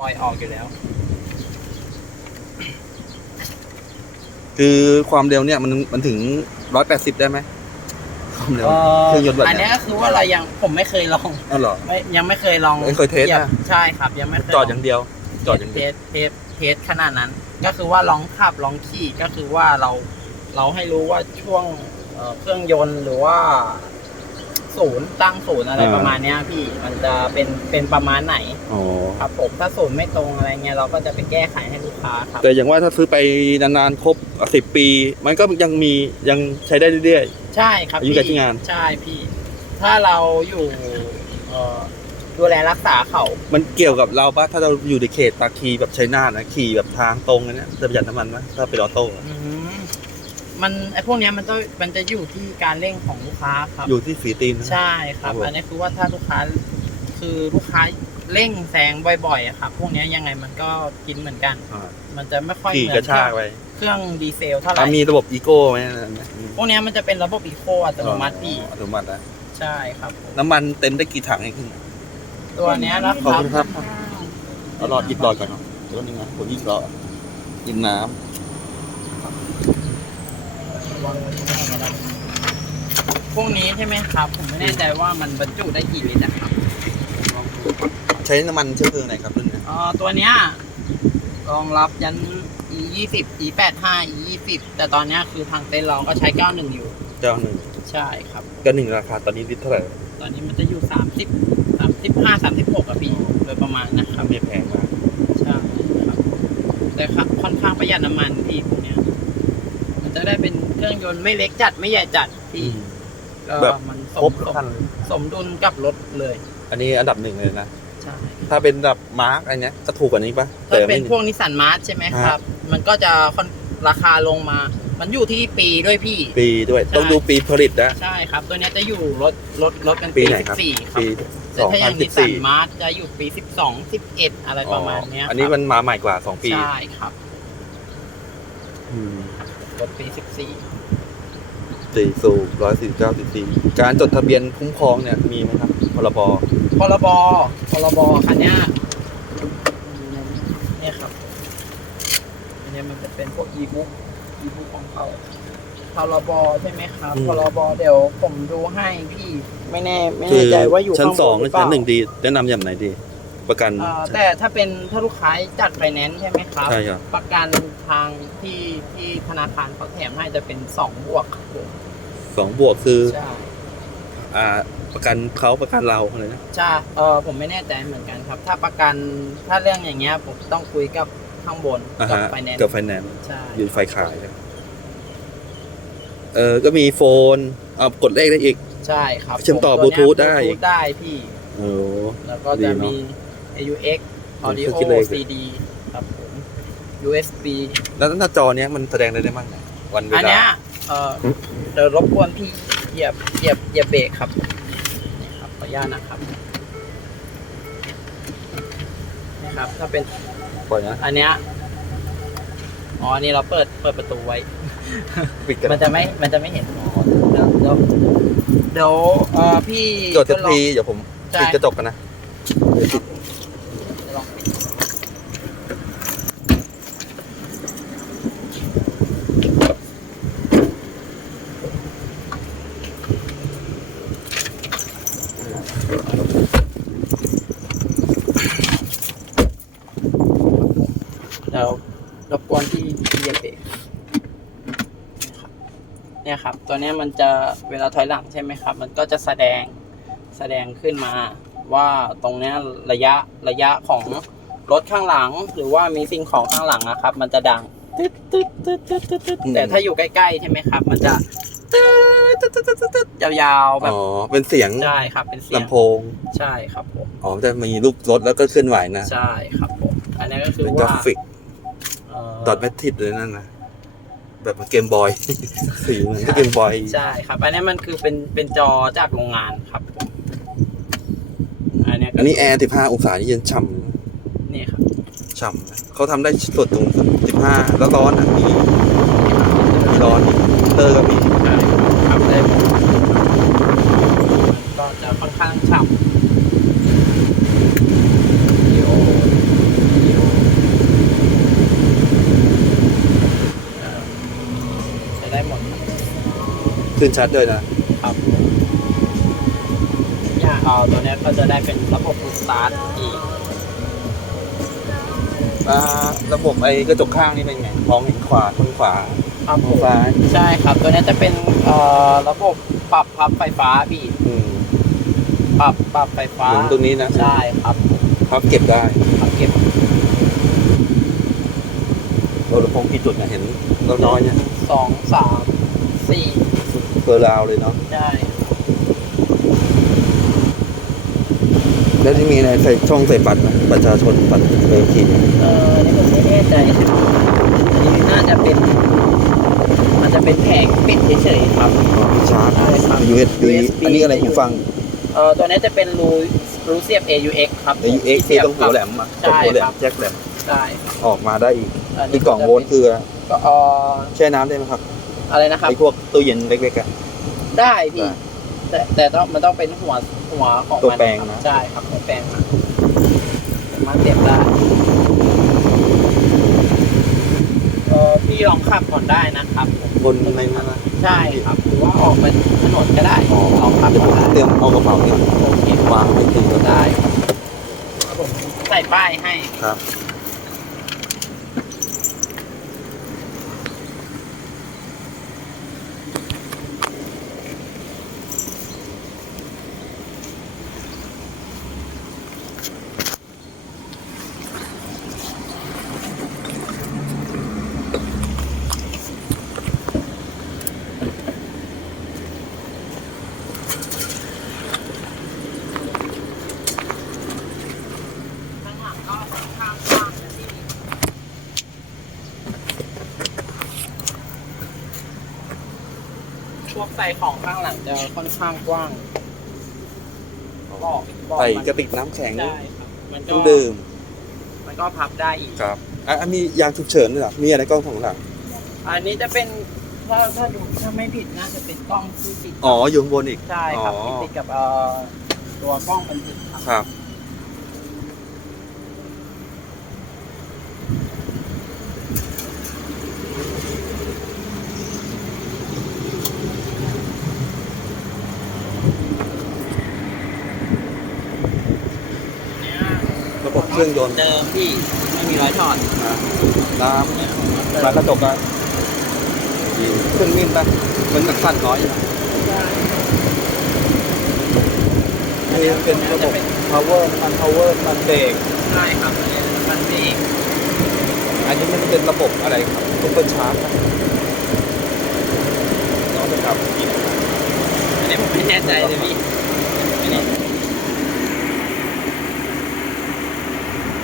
ปล่อยออกอยู่แล้ว คือความเร็วเนี่ยมันมันถึงร้อยแปดสิบได้ไหมความเร็วเอ่อ เครื่องยนต์แบบอันเนี้เนี้ยยก็คือว่าเรายังผมไม่เคยลองอ๋อเหรอ ไม่ยังไม่เคยลองไม่เคยเทสทีบนะใช่ครับ ยังไม่เคยจอดลอย่างเดียว จอดอย่างเทเดียว สเทสเทสขนาดนั้น ก็คือว่าลองขับลองขี่ก็คือว่าเราเราให้รู้ว่าช่วงเอ่อเครื่องยนต์หรือว่า ศูนย์ตั้งศูนย์อะไรประมาณเนี้ยพี่มันจะเป็นเป็นประมาณไหนอ๋อครับผมถ้าศูนย์ไม่ตรงอะไรเงี้ยเราก็จะไปแก้ไขให้ลูกค้าครับ แต่อย่างว่าถ้าซื้อไปนานๆครบสิบปี มันก็ยังมียังใช้ได้เรื่อย ใช่ครับอายุพี่การใช้งาน ใช่พี่ ถ้าเราอยู่เอ่อดูแลรักษาเขา ๆ มันเกี่ยวกับเราปะถ้าเราอยู่ในเขตตาคีแบบชัยนาทนะขี่แบบทางตรงอันเนี้ยจะประหยัดน้ำมันไหมถ้าเป็นออโต้อะอืม มันไอพวกเนี้ยมันจะมันจะอยู่ที่การเร่งของลูกค้าครับ อยู่ที่ฝีตีนนะ ใช่ครับครับผม อันนี้คือว่าถ้าลูกค้าคือลูกค้าเร่งแซงบ่อยๆอะครับ พวกเนี้ยยังไงมันก็กินเหมือนกัน อ่ามันจะไม่ค่อยขี่เหมืกอระนชากไปเครื่องดีเซลเท่าไหอะร่มีระบบอีโก้ไหมอะไรไหมอืมพวกเนี้ยมันจะเป็นระบบอีโคอัตโนมัติพี่อ๋ออัตโนมัตินะใช่ครับผมน้ำมันเต็มได้กี่ถังให้ขึ้น ตัวเนี้ยนะคขอบรับ คุณครับ เอาหลอดหยิบหลอดก่อนเนาะเดี๋ยวนี้นะผมหยิบหลอดหยิบน้ พวกนี้ใช่ไหมครับ ผมไม่แน่ใจว่ามันบรรจุได้กี่ลิตรนะครับำใช้น้ำมันเชื้อเพลิงไหนครับรุ่นเนี้ยเอ่อตัวเนี้ยรองรับยัน e 2 0 e 8 5 e 2 0แต่ตอนเนี้ยคือทางเต็นท์เราก็ใช้91อยู่ เจ้าหนึ่งใช่ครับก็หนึ่งราคาตอนนี้ลิตรเท่าไหร่ตอนนี้มันจะอยู่30 35 36อะพี่โดยประมาณนะครับไม่แพงมากใช่ครับแต่ครับค่อนข้างประหยัดน้ำมันพี่พวกเนี้ยมัน จะได้เป็นเครื่องยนต์ไม่เล็กจัดไม่ใหญ่จัดพี่ก็แบบมันสครบมสมคันสมดุลกับรถเลย อันนี้อันดับหนึ่งเลยนะ ใช่ ถ้าเป็นแบบมาร์กอะไรเนี้ยก็ถูกกว่านี้ปะถ้าเป็นไม่ พวกนิสสันมาร์ชใช่ไหมครับมันก็จะค่อนราคาลงมา มันอยู่ที่ปีด้วยพี่ ปีด้วย ใช่ ต้องดูปีผลิตนะ ใช่ครับ ตัวเนี้ยจะอยู่รถรถรถเป็นปีปีไหนครับ14ครับปีแต่สองถ้าอพันย่างสินิบสสันสี่มาร์ชจะอยู่ปี12 11อะไรประมาณเนี้ยอันนี้ครับมันมาใหม่กว่าสองปี ใช่ครับอืม รถปี14สี่สูบร้อยสี่เก้าสี่สี่การจดทะเบียนคุ้มครองเนี่ยมีไหมครับพรบพรบพรบคันเนี้ยเนี่ยครับอันเนี้ยมันจะเป็นพวก e-book e-book ของเขาพรบใช่ไหมครับพรบเดี๋ยวผมดูให้พี่ไม่แน่ไม่คืแน่ใจว่าอยู่ชั้นข้างบสองนหหรืรืออเปชั้นล่าหนึ่งดี แนะนำอย่างไหนดี ประกันเอ่อแต่ถ้าเป็นถ้าลูกค้าจัดไฟแนนซ์ใช่ไหมครับ ใช่ครับ ประกัน ทางที่ที่ธนาคารเขาแถมให้จะเป็นสองบวกครับผมสองบวกคือ ใช่อ่า ประกันเขาประกันเราอะไรนะใช่เออผมไม่แน่ใจเหมือนกันครับ ถ้าประกันถ้าเรื่องอย่างเงี้ยผมต้องคุยกับข้างบนอ่ากับฮะไฟแนนซ์กับไฟแนนซ์ใช่อยู่ไฟขายนะเออก็มีโฟนเอากดเลขได้อีก ใช่ครับเชื่อมต่อผตัวเนี้ย Bluetooth ได้ Bluetooth ได้พี่ โอ้ แล้วก็ดีจะเนอะมี AUX ผม Audio คิดเลข CD ครับผม USB แล้วหน้าจอเนี้ยมันแสดงอะไรได้บ้างเนี่ยวันเวอันลาเนี้ยเออเดี๋ยวรบกวนพี่เหยียบเหยียบเหยียบเบรกครับนี่ครับขออนุญาตนะครับนี่ครับ ถ้าเป็นปล่อยนะอันเนี้ยอ๋ออันนี้เราเปิดเปิดประตูไว้ ปิดกันมันจะไม่ มันจะไม่เห็นอ๋อเดี๋ยวเดี๋ยวเดี๋ยวเอ่อพี่จดสักลอง ทีเดี๋ยวผมใช่ ปิดกระจกกันนะลองปิด เดี๋ยวรบกวนที่ที่เหยียบเบรกเนี่ยครับ ตัวเนี้ยมันจะเวลาถอยหลังใช่ไหมครับ มันก็จะแสดงแสดงขึ้นมาว่าตรงเนี้ยระยะระยะของรถข้างหลัง หรือว่ามีสิ่งของข้างหลังนะครับ มันจะดังตึ๊ดตึ๊ดตึ๊ดตึ๊ดตึ๊ดตึ๊ดอืมแต่ถ้าอยู่ใกล้ๆใช่ไหมครับ มันจะ ตึ๊ดตึ๊ดตึ๊ดตึ๊ดตึ๊ดตึ๊ดยาวๆ แบบอ๋อเป็นเสียงใช่ครับ เป็นเสียงลำโพงใช่ครับผมอ๋อจะมีรูปรถแล้วก็เคลื่อนไหวนะใช่ครับผมอันนี้ก็คือเป็นกราว่าฟิกเอ่อดอทแมททิดเลยนั่นนะแบบเกมบอย สีเหมือนเกมบอยใช่ครับ อันนี้มันคือเป็นเป็นจอจากโรงงานครับผมอันนี้ก็อันนี้แอร์15องศานี่เย็นฉ่นี่ครับำฉ่ำนะเขาทำได้สุดตรง15แล้วร้อนอะมีมีร้อนเตอร์ก็มีางฉ่ำจะได้หมดขึ้นชัดด้วยนะครับอย่างเอาตัวนี้ก็จะได้เป็นระบบสตาร์ทอีกระบบไอ้กระจกข้างนี่เป็นไงมองเห็นขวาทนขวาครับผมใช่ครับ ตัวนี้จะเป็นระบบปรับพับไฟฟ้าพี่ ปรับปรับไฟหฟ้ามุนตรงนี้นะใช่ครับพับเก็บได้ปรับเก็บเราลำโพงกี่จุดเนี่ยเห็นเราน้อยเนี่ยสองสามสี่เกอร์ราวเลยเนาะใช่แล้วที่มีในใส่ช่องใส่บัตรนะประชาชนบัตรเบอร์ขีดเออนี่ผมไม่แน่ใจครับอันนี้น่าจะเป็น มันจะเป็นแผงปิดเฉยๆครับชาร์จใช่ครับ USB อันนี้อะไรหูฟัง เออตัวนี้จะเป็นรูรูเสียบ AUX ครับ AUX ที่ต้องหัวแหลมอะใช่หัวแหลครัมบ แจ็คแหลมใช่ออกมาได้อีกอันอีนี้กกล่องโวลต์คือก็เออแช่น้ำได้ไหมครับอะไรนะครับ ไอ้พวกตู้เย็นเล็กๆอะได้พี่ได้แต่แต่ต้องมันต้องเป็นหัวหัวของตัวมันแปลงครับนะ ใช่ครับตัวแปลงนะสามารถเสียบได้เออพี่ลองขับก่อนได้นะครับบนในนั้นนะ ใช่ครับหรือว่าออกไปถนนก็ได้อ๋อลองขับเดี๋ยวก่ผอนมได้เตรียมเอากระเป๋าเนี่ยวางวางไว้ทีก็ได้ ได้ครับผมใส่ป้ายให้ครับ ข้างหลังก็ค่อนข้างกว้างนะพี่ช่ วงใส่ของข้างหลังจะค่อนข้างกว้างบอกบอกใส่มันกระติกน้ำแข็งได้ครับมันเคก็รื่องดื่มมันก็พับได้อีก ครับอะอะมียางฉุกเฉินด้วยเหรอมีอะไรกล้องของหลังอันนี้จะเป็นถ้าถ้าดูถ้าไม่ผิดน่าจะเป็นกล้องที่ติดอ๋ออยู่ข้างบนอีก ใช่ครับอ๋อ ที่ติดกับเอ่อตัวกล้องบันทึกครับ ครับ ระบบเครื่องยนต์เดิมที่ไม่มีรอยถอดนะน้เนี่ยำมากระจกอะดีเครื่องนิ่มปะมันหนักสั้นน้อยอยู่นะนี่เป็นระบบ power มัน power มันเบรกใช่ครับอันนี้มันเบรกอันนี้มันเป็นระบบอะไรครับซุปเปอร์ชาร์จน้องจะขับกี่อันนี้ผมไม่แน่ใจเลยพี่